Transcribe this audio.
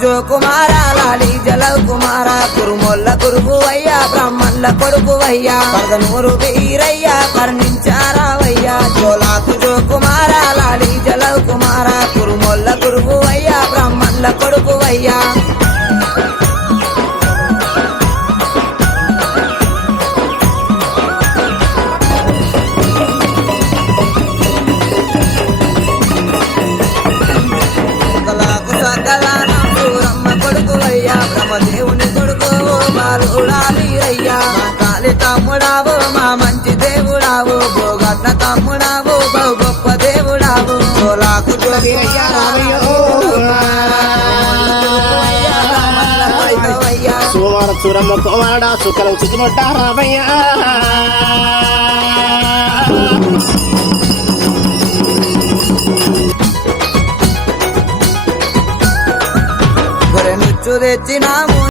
జో కుమార లాలి జలవ్ కుమార కురుమొల్ల గురువయ్యా బ్రాహ్మణుల కొడుకువయ్యా పదనూరు వీరయ్యా కర్ణించారావయ్యా జోలాకు జో కుమార లాలి జలవ్ కుమార కురుమొల్ల గురువయ్యా బ్రాహ్మణుల కొడుకువయ్యా దేవుని కొడుకు బాలుడాలీరయ్యా కాలి తమ్ముడావు మా మంచి దేవుడావు భోగన్న తమ్ముడావు బహు గొప్ప దేవుడావు సోలాకు సోమవార చూరమ్మ కోవాడ సుఖలం చుట్టుముట్ట రామయ్య గొర్రె నుచ్చు తెచ్చినాము